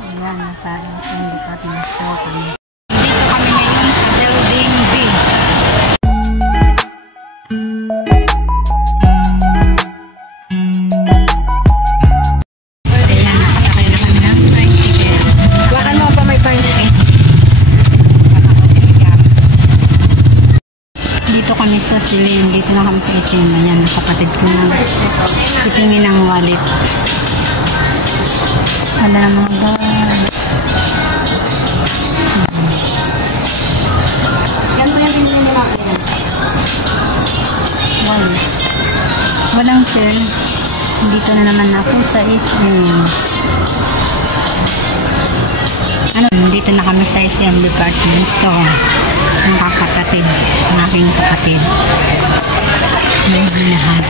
Ayan, nasa department store kami. Dito kami ngayon sa building B. Ayan, nakasakay na kami ng tricycle. Wakan mo pa may tricycle. Dito kami sa Silin, dito na kami sa SM. Ayan, kapatid ko na itingin ng wallet. Ada na mga bag. Ganito yung binili mo natin. Walang sale. Dito na naman ako sa SM. Dito na kami sa SM department store. Ang kakapatid, ang aking kapatid. May lahat.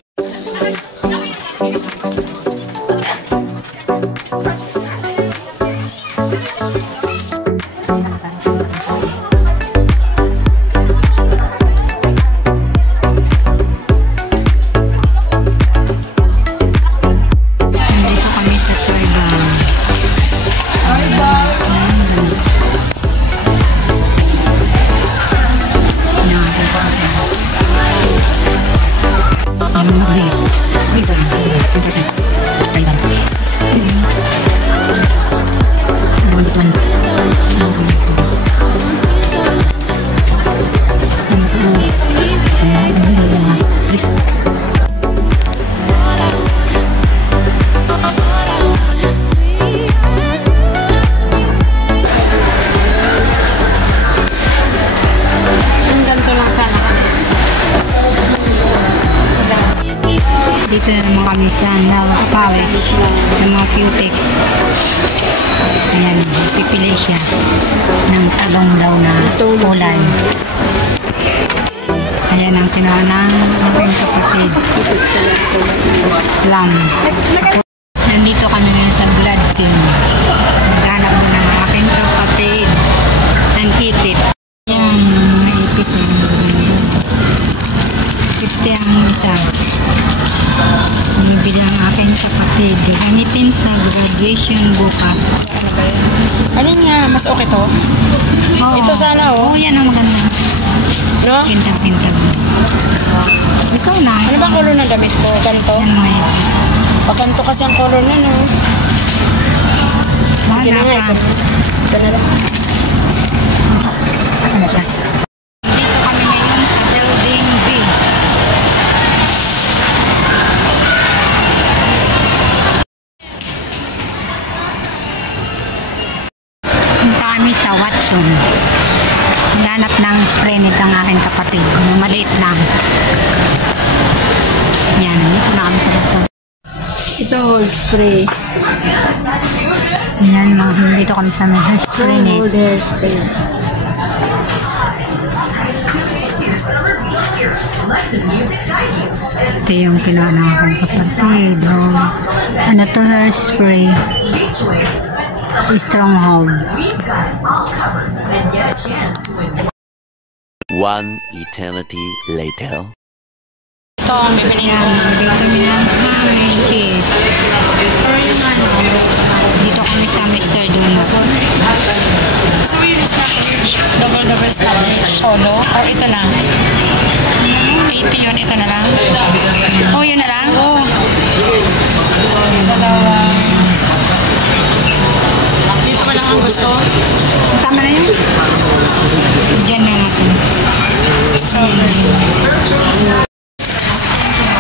Dito na naman kami sa Pawis ng mga cutex. Ayan, pipili siya ng talong daw na kulay. Ayan ang kinuha ng aking kapatid. Plum. Nandito kami ngayon sa Glad Team. Naghanap mo ng aking kapatid ng ipit. Ayan, mga ipit. 50 ang isa. Bumibili ang aking kapatid. Gamitin sa graduation bukas. Alin nga? Mas okay to? Oo. Ito sana oh. Oo, yan ang maganda. No? Pintag-pintag. Ikaw na. Ano ba color ng damit mo? Ganto? Yan mo yan. Pagkanto kasi ang color na no. Wala Ito na nga. ka. Ito na lang. Ano siya? Dito kami ngayon sa building B. Punta kami sa Watson. Hinanap ng spray nito ang aking kapatid. Yung maliit lang. Yan, dito na kami sa Watson. Ito whole spray. Yan, dito kami sa hair spray nito. Whole hair spray. Ito yung kinuha ng aking kapatid. Oh. Ano to, hair spray? Stronghold. One eternity later. Ito ang bibili Yan, dito kami ng ham and cheese. Dito kami sa Mr. Donut. So yun is not double sandwich. Solo? Or ito na? 80 yun. Ito na lang? Oh, yun na lang? Oh. Dalawa. Dito pa lang ang gusto. Tama na yun? Diyan na natin. Strawberry.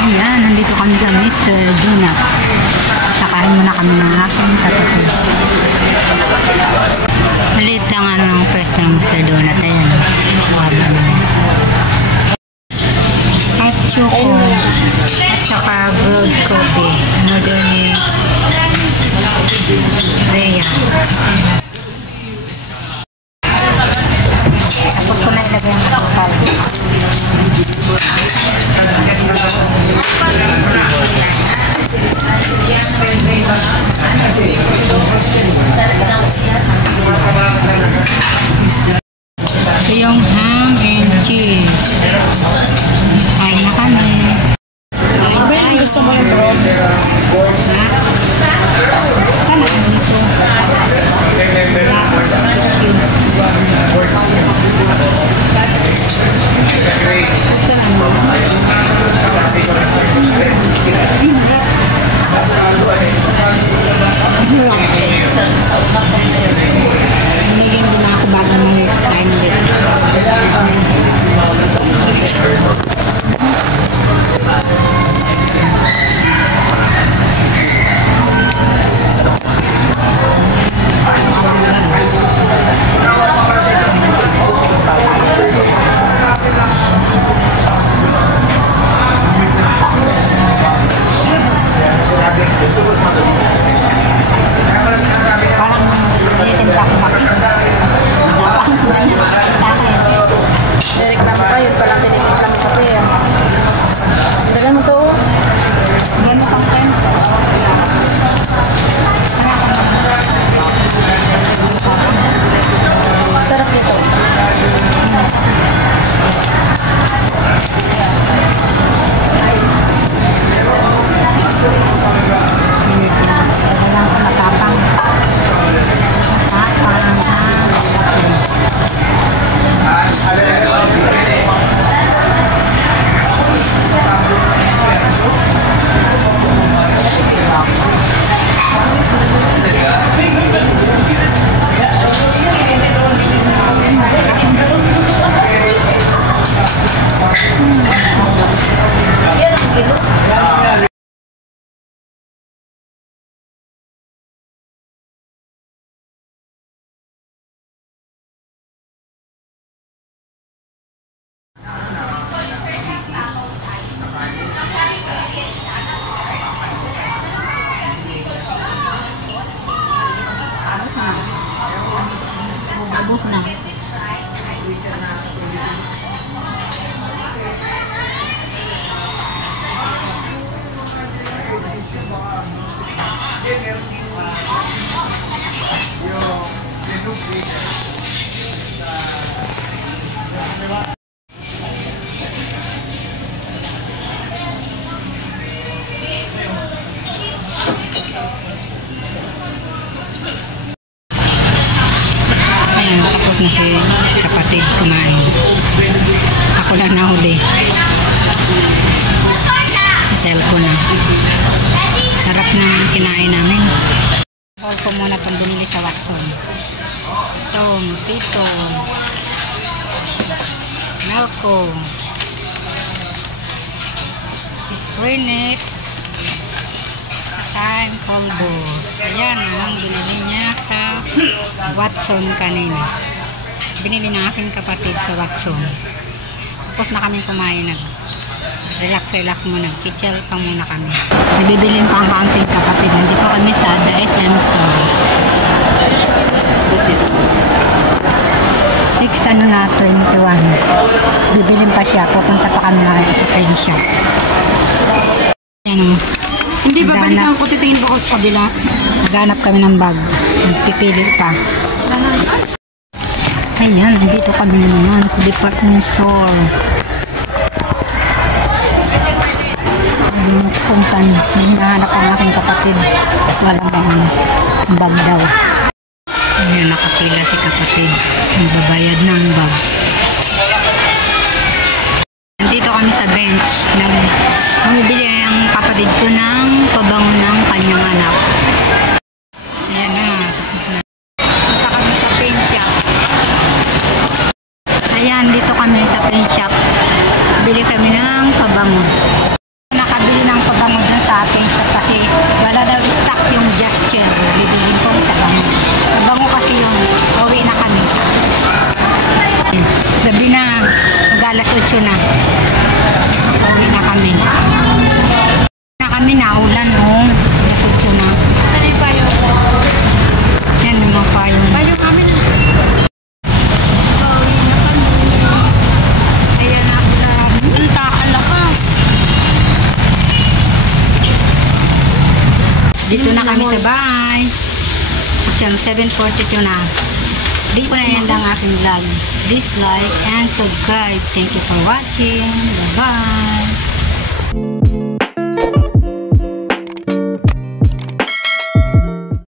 Ayan, nandito kami sa Mr. Donut. Sakain muna kami ng aking kapatid. Maliit lang ang pwesto ng Mr. Donut. Ayan. Wala na. At choco. At saka broad coffee. Modern ni Rhea. Tapos ko na ilagay ang kapal. Ito yung ham and cheese. Kain na kami. Ba yung gusto mo yung bro? Ha? Saan ang ito? Ayan, tapos na si kapatid kumain. Ako lang nahuli. Cellphone na. Sarap na kinain namin. Haul ko muna itong binili sa Watson. Tom, Sito, Melco, Sprinit, Time Combo. Ayan ang binili niya sa Watson kanina. Binili ng aking kapatid sa Watson. Tapos na kami kumain na. Relax muna. Chichel pa muna kami. Nabibilin pa ang aking kapatid. Nandito kami sa The SM Store. 6:21. Bibilin pa siya. Pupunta pa kami na sa print shop. Yan o. Hindi ba balikan ko, titingin ko sa kabila? Naghanap kami ng bag. Nagpipili pa. Ayan, nandito kami naman sa department store. Kung saan hinahanap ang aking kapatid. Walang bag daw. Ayan, nakapila si kapatid. Nagbabayad ng bag. Nandito kami sa bench. Bumibili ang kapatid ko ng pabango ng kanyang anak. Ayan na. Tapos na. Punta kami sa paint shop. Ayan, dito kami sa paint shop. Bili kami ng pabango. Nakabili ng pabango dun sa paint shop kasi wala daw stock yung gesture. Bibilin kong pabango. Pabango kasi yung uwi na kami. Gabi na. Mag-alas 8 na. Uwi na kami. Kami naulan no. Alas 8 na. Ano yung payo? Yan, may mga payong. Payo kami na. Uwi na kami. Ayan na ako na. Ang lakas. Dito na kami sa bahay. At 7:42 na. Dito na yan lang aking vlog. Please like and subscribe. Thank you for watching. Bye-bye.